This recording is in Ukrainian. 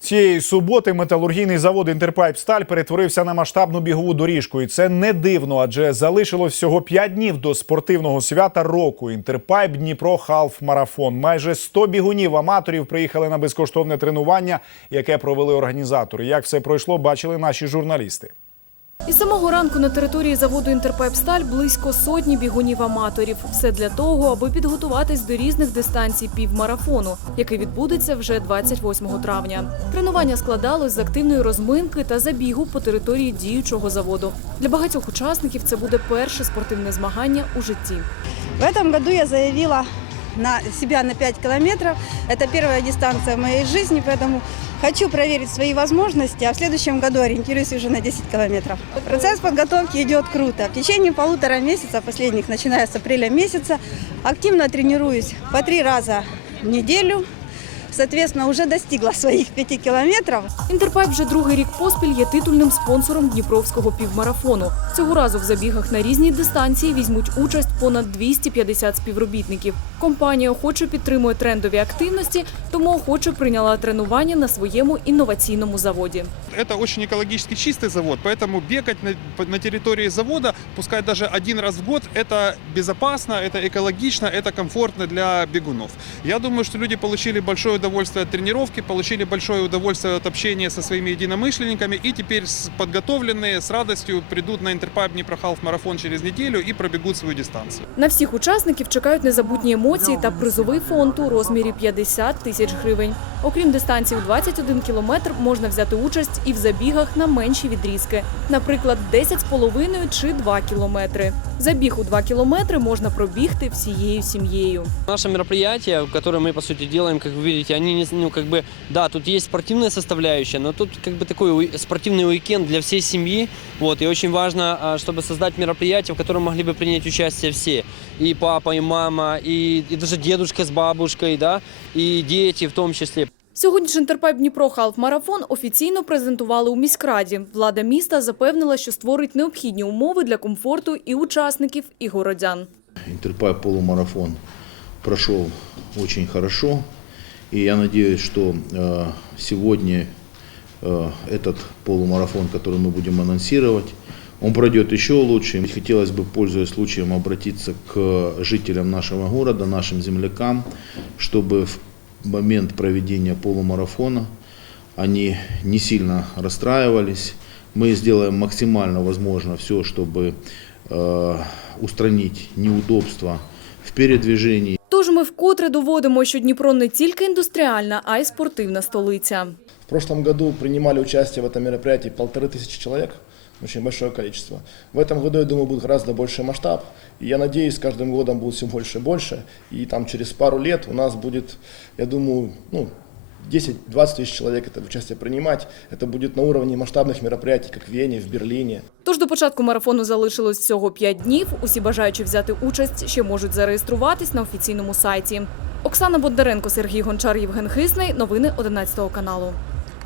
Цієї суботи металургійний завод Інтерпайпсталь перетворився на масштабну бігову доріжку, і це не дивно, адже залишилось всього 5 днів до спортивного свята року. Інтерпайп Дніпро Халф Марафон. Майже 100 бігунів аматорів приїхали на безкоштовне тренування, яке провели організатори. Як все пройшло, бачили наші журналісти. Із самого ранку на території заводу «Інтерпайпсталь» близько сотні бігунів-аматорів. Все для того, аби підготуватись до різних дистанцій півмарафону, який відбудеться вже 28 травня. Тренування складалось з активної розминки та забігу по території діючого заводу. Для багатьох учасників це буде перше спортивне змагання у житті. В этом году я заявила на себя на 5 километров. Это первая дистанция в моей жизни, поэтому хочу проверить свои возможности, а в следующем году ориентируюсь уже на 10 километров. Процесс подготовки идет круто. В течение полутора месяца, последних, начиная с апреля месяца, активно тренируюсь по три раза в неделю. Соответственно, уже достигла своих 5 километров. «Інтерпайп» вже другий рік поспіль є титульним спонсором Дніпровського півмарафону. Цього разу в забігах на різні дистанції візьмуть участь понад 250 співробітників. Компанія охоче підтримує трендові активності, тому охоче прийняла тренування на своєму інноваційному заводі. Это очень экологически чистый завод, поэтому бегать на, на территории завода, пускай даже один раз в год, это безопасно, это экологично, это комфортно для бегунов. Я думаю, что люди получили большое удовольствие от тренировки, получили большое удовольствие от общения со своими единомышленниками и теперь с- подготовленные с радостью придут на Интерпайп Днепрохалф марафон через неделю и пробегут свою дистанцию. На всіх учасників чекають незабутні емоції та призовий фонд у розмірі 50 тисяч гривень. Окрім дистанції в 21 кілометр, можна взяти участь і в забігах на менші відрізки, наприклад, 10,5 чи 2 кілометри. Забіг у 2 кілометри можна пробігти всією сім'єю. Наше мероприятие, которое мы по сути делаем, как вы видите, они не, ну как бы, да, тут есть спортивная составляющая, но тут как бы такой уи- спортивный уикенд для всей семьи, вот, и очень важно, а, чтобы создать мероприятие, в котором могли бы принять участие все, и папа, и мама, и, и даже дедушка с бабушкой, да, и дети в том числе. Сьогодні ж «Інтерпайп Дніпро Халф Марафон офіційно презентували у міськраді. Влада міста запевнила, що створить необхідні умови для комфорту і учасників, і городян. Интерпайп полумарафон прошел очень хорошо. И я надеюсь, что э, сегодня э, этот полумарафон, который мы будем анонсировать, он пройдет еще лучше. И Хотелось бы, пользуясь случаем, обратиться к жителям нашего города, нашим землякам, чтобы в момент проведения полумарафона они не сильно расстраивались. Мы сделаем максимально возможно все, чтобы э, устранить неудобства в передвижении. Тож ми вкотре доводимо, що Дніпро не тільки індустріальна, а й спортивна столиця. В прошлом году принимали участие в этом мероприятии полторы тысячи человек, очень большое количество. В этом году, я думаю, будет гораздо больший масштаб. И я надеюсь, с каждым годом будет все больше и больше. И там через пару лет у нас будет, я думаю, ну, 10-20 тысяч человек это участие принимать. Это будет на уровне масштабных мероприятий, как в Вене, в Берлине. Тож до початку марафону залишилось всього 5 днів. Усі бажаючі взяти участь ще можуть зареєструватись на офіційному сайті. Оксана Бондаренко, Сергій Гончар, Євген Хисний. Новини 11 каналу.